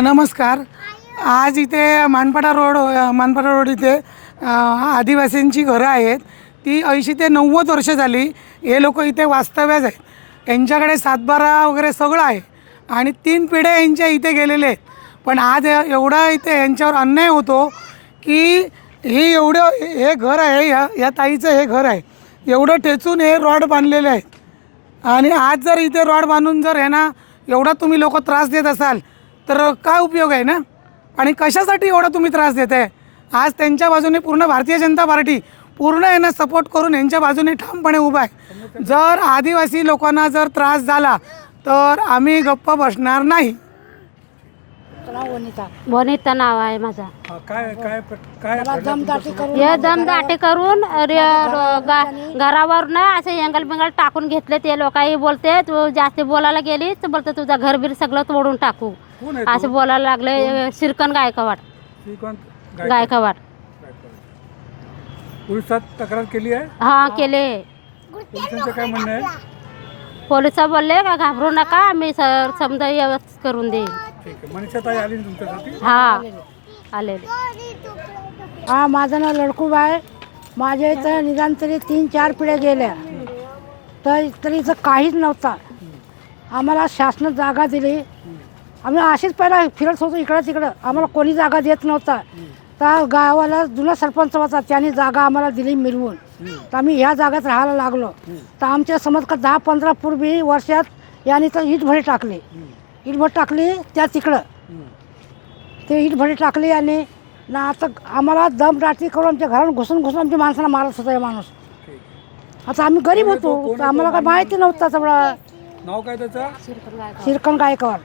नमस्कार. आज इथे मानपाडा रोड इथे आदिवासींची घरं आहेत. ती 80 ते 90 वर्ष झाली हे लोक इथे वास्तव्यास आहेत. यांच्याकडे सातबारा वगैरे सगळं आहे आणि 3 पिढ्या यांच्या इथे गेलेले आहेत. पण आज एवढा इथे यांच्यावर अन्याय होतो की हे घर आहे, या ताईचं हे घर आहे, एवढं ठेचून हे रॉड बांधलेले आहेत. आणि आज जर इथे रॉड बांधून जर ह्यांना एवढा तुम्ही लोक त्रास देत असाल तर काय उपयोग आहे ना. आणि कशासाठी एवढा तुम्ही त्रास देत आहे. आज त्यांच्या बाजूने पूर्ण भारतीय जनता पार्टी पूर्ण यांना सपोर्ट करून यांच्या बाजूने ठामपणे उभा आहे. जर आदिवासी लोकांना जर त्रास झाला तर आम्ही गप्प बसणार नाही. वनिता नाव आहे माझा. काय काय काय हे दमदाटी करून घरावर ना असे एंगल बिंगल टाकून घेतले. ते लोकही बोलते तू जास्त बोलायला गेली तर बोलते तुझं घर बीर सगळं तोडून टाकू असं बोलायला लागले. शिरकन गायकवाड. पोलिसात तक्रार केली आहे? हा केले. पोलिसांचं काय म्हणणं आहे? पोलिस बोलले का घाबरू नका आम्ही समजा व्यवस्थित करून देईल. ठीक आहे. मनीषाताई आली ना तुमच्यासाठी? हा आलेले. हा माझं नाव लडकूबाई. माझ्या इथं निदान तरी 3-4 पिढ्या गेल्या तरी इथं काहीच नव्हता. आम्हाला शासनात जागा दिली. आम्ही अशीच पहिला फिरत होतो इकडं तिकडं. आम्हाला कोणी जागा देत नव्हता. तर गावाला जुना सरपंच होता त्याने जागा आम्हाला दिली मिळवून. तर आम्ही ह्या जागेत राहायला लागलो. तर आमच्या समज का 10-15 पूर्वी वर्षात याने तर इटभरी टाकली. इटभरी टाकली त्या तिकडं ते इटभरी टाकली आणि ना आता आम्हाला दमदाटी करून आमच्या घरात घुसून आमच्या माणसाला मारत होता. हे माणूस आता आम्ही गरीब होतो तर आम्हाला काय माहिती नव्हतं सगळं. नाव काय त्याचं? शिरकन गायकवाड.